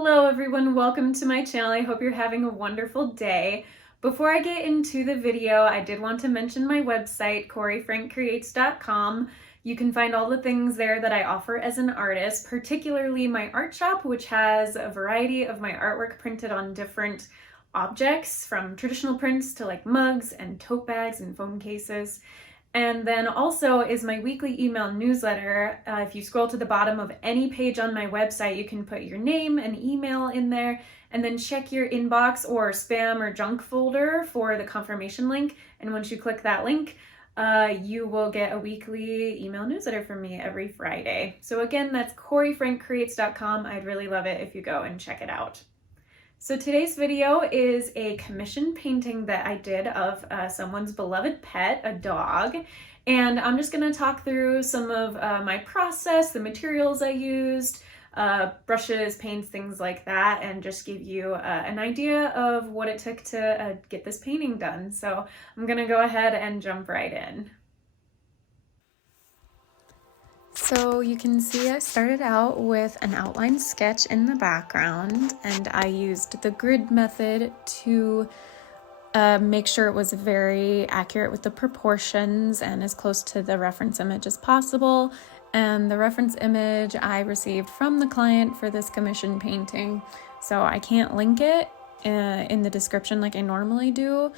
Hello everyone, welcome to my channel. I hope you're having a wonderful day. Before I get into the video, I did want to mention my website, CoreyFrankCreates.com. You can find all the things there that I offer as an artist, particularly my art shop, which has a variety of my artwork printed on different objects, from traditional prints to like mugs and tote bags and phone cases. And then also is my weekly email newsletter. If you scroll to the bottom of any page on my website, you can put your name and email in there and then check your inbox or spam or junk folder for the confirmation link. And once you click that link, you will get a weekly email newsletter from me every Friday. So again, that's CoreyFrankCreates.com. I'd really love it if you go and check it out. So today's video is a commission painting that I did of someone's beloved pet, a dog. And I'm just gonna talk through some of my process, the materials I used, brushes, paints, things like that, and just give you an idea of what it took to get this painting done. So I'm gonna go ahead and jump right in. So you can see I started out with an outline sketch in the background, and I used the grid method to make sure it was very accurate with the proportions and as close to the reference image as possible. And the reference image I received from the client for this commission painting, so I can't link it in the description like I normally do,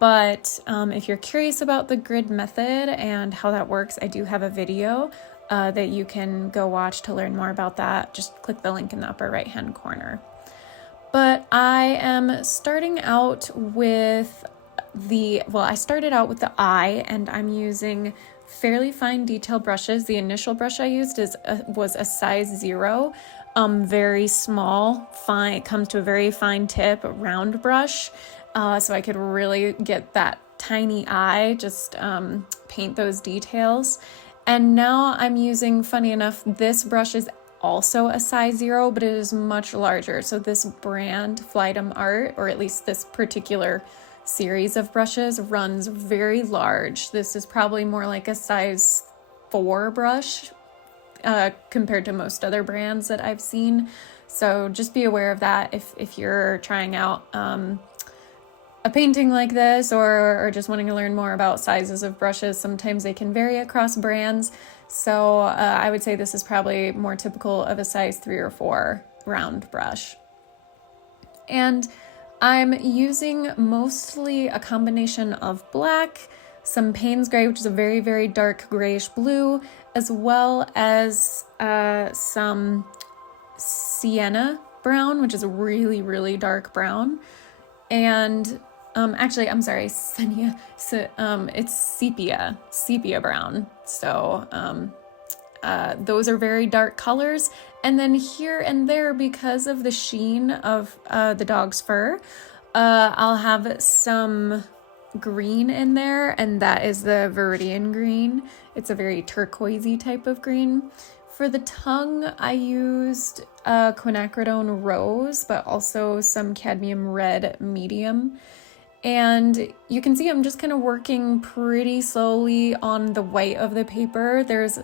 but if you're curious about the grid method and how that works, I do have a video that you can go watch to learn more about that. Just click the link in the upper right hand corner. But I am starting out with I started out with the eye, and I'm using fairly fine detail brushes. The initial brush I used was a size 0, very small, fine. It comes to a very fine tip, round brush, so I could really get that tiny eye, just paint those details. And now I'm using, funny enough, this brush is also a size 0, but it is much larger. So this brand, Flydom Art, or at least this particular series of brushes, runs very large. This is probably more like a size 4 brush compared to most other brands that I've seen. So just be aware of that if you're trying out a painting like this, or just wanting to learn more about sizes of brushes. Sometimes they can vary across brands. So I would say this is probably more typical of a size 3 or 4 round brush. And I'm using mostly a combination of black, some Payne's gray, which is a very, very dark grayish blue, as well as some sienna brown, which is a really, really dark brown. And actually, I'm sorry, Senia. So, it's sepia brown. So those are very dark colors. And then here and there, because of the sheen of the dog's fur, I'll have some green in there, and that is the Viridian green. It's a very turquoisey type of green. For the tongue, I used quinacridone rose, but also some cadmium red medium. And you can see I'm just kind of working pretty slowly on the white of the paper. There's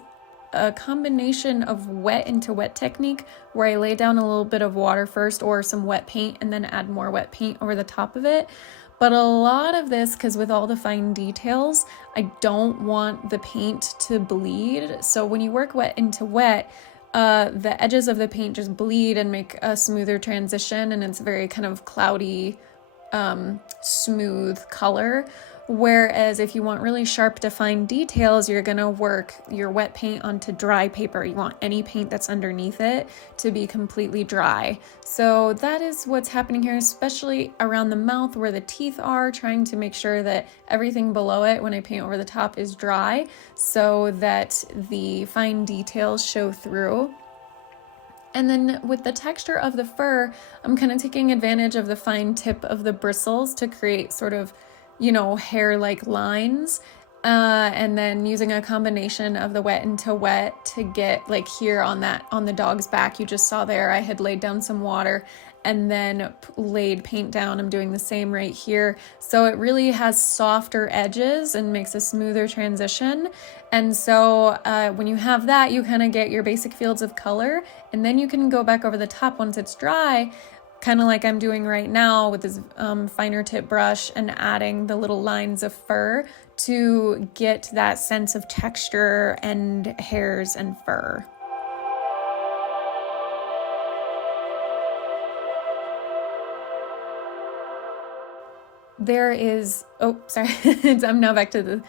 a combination of wet into wet technique where I lay down a little bit of water first, or some wet paint, and then add more wet paint over the top of it. But a lot of this, because with all the fine details, I don't want the paint to bleed. So when you work wet into wet, the edges of the paint just bleed and make a smoother transition, and it's very kind of cloudy, smooth color. Whereas if you want really sharp, defined details, you're gonna work your wet paint onto dry paper. You want any paint that's underneath it to be completely dry. So that is what's happening here, especially around the mouth where the teeth are, trying to make sure that everything below it when I paint over the top is dry so that the fine details show through. And then with the texture of the fur, I'm kind of taking advantage of the fine tip of the bristles to create sort of, hair-like lines. And then using a combination of the wet into wet to get, like here on the dog's back, you just saw there, I had laid down some water and then laid paint down. I'm doing the same right here. So it really has softer edges and makes a smoother transition. And so when you have that, you kind of get your basic fields of color, and then you can go back over the top once it's dry, kind of like I'm doing right now with this finer tip brush, and adding the little lines of fur to get that sense of texture and hairs and fur. There is, oh, sorry, I'm now back to the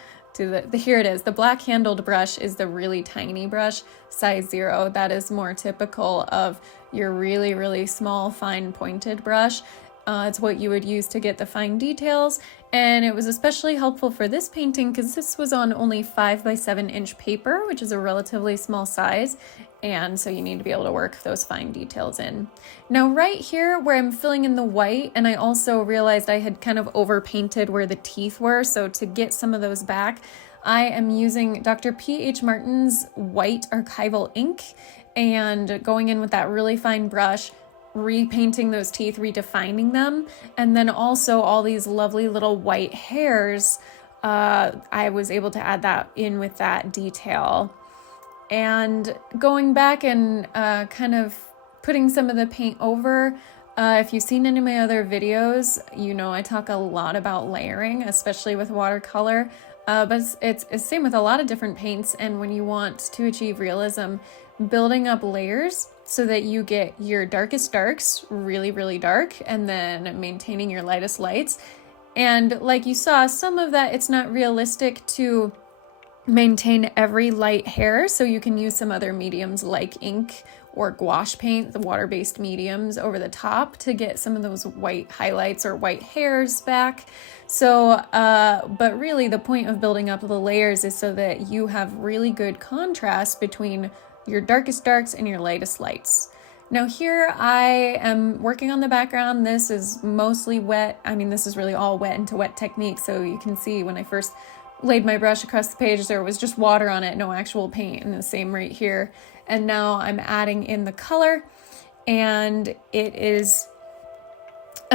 here it is. The black handled brush is the really tiny brush, size 0. That is more typical of your really, really small, fine pointed brush. It's what you would use to get the fine details. And it was especially helpful for this painting because this was on only 5 by 7 inch paper, which is a relatively small size. And so you need to be able to work those fine details in. Now right here where I'm filling in the white, and I also realized I had kind of over painted where the teeth were, so to get some of those back, I am using Dr. P.H. Martin's white archival ink and going in with that really fine brush, repainting those teeth, redefining them, and then also all these lovely little white hairs. I was able to add that in with that detail. And going back and kind of putting some of the paint over. If you've seen any of my other videos, you know I talk a lot about layering, especially with watercolor, but it's the same with a lot of different paints. And when you want to achieve realism, building up layers so that you get your darkest darks really, really dark, and then maintaining your lightest lights. And like you saw, some of that, it's not realistic to maintain every light hair, so you can use some other mediums like ink or gouache paint, the water-based mediums, over the top to get some of those white highlights or white hairs back. So, but really the point of building up the layers is so that you have really good contrast between your darkest darks and your lightest lights. Now here I am working on the background. This is mostly wet. I mean, this is really all wet into wet technique. So you can see when I first laid my brush across the page, there was just water on it, no actual paint, and the same right here. And now I'm adding in the color, and it is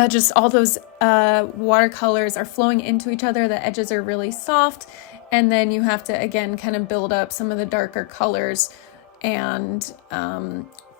just all those watercolors are flowing into each other. The edges are really soft, and then you have to, again, kind of build up some of the darker colors. And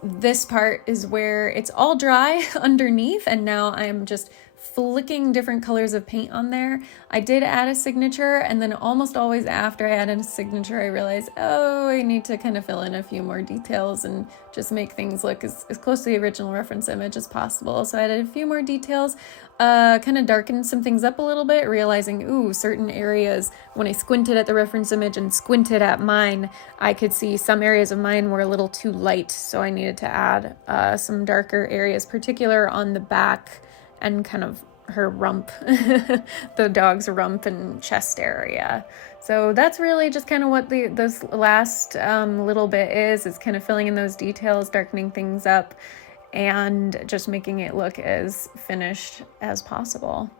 this part is where it's all dry underneath, and now I'm just flicking different colors of paint on there. I did add a signature, and then almost always after I added a signature, I realized, oh, I need to kind of fill in a few more details and just make things look as close to the original reference image as possible. So I added a few more details, kind of darkened some things up a little bit, realizing, ooh, certain areas, when I squinted at the reference image and squinted at mine, I could see some areas of mine were a little too light. So I needed to add some darker areas, particular on the back and kind of her rump, the dog's rump and chest area. So that's really just kind of what this last little bit is. It's kind of filling in those details, darkening things up, and just making it look as finished as possible.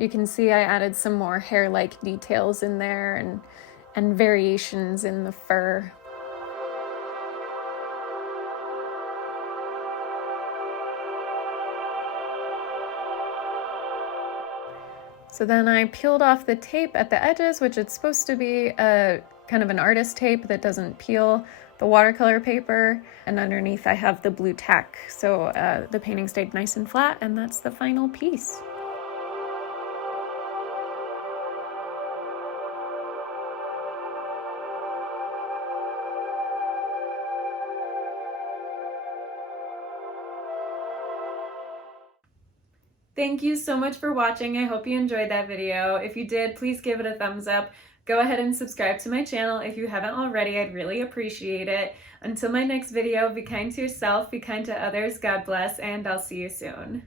You can see I added some more hair-like details in there and variations in the fur. So then I peeled off the tape at the edges, which it's supposed to be a kind of an artist tape that doesn't peel the watercolor paper, and underneath I have the blue tack. So the painting stayed nice and flat, and that's the final piece. Thank you so much for watching. I hope you enjoyed that video. If you did, please give it a thumbs up. Go ahead and subscribe to my channel if you haven't already. I'd really appreciate it. Until my next video, be kind to yourself, be kind to others, God bless, and I'll see you soon.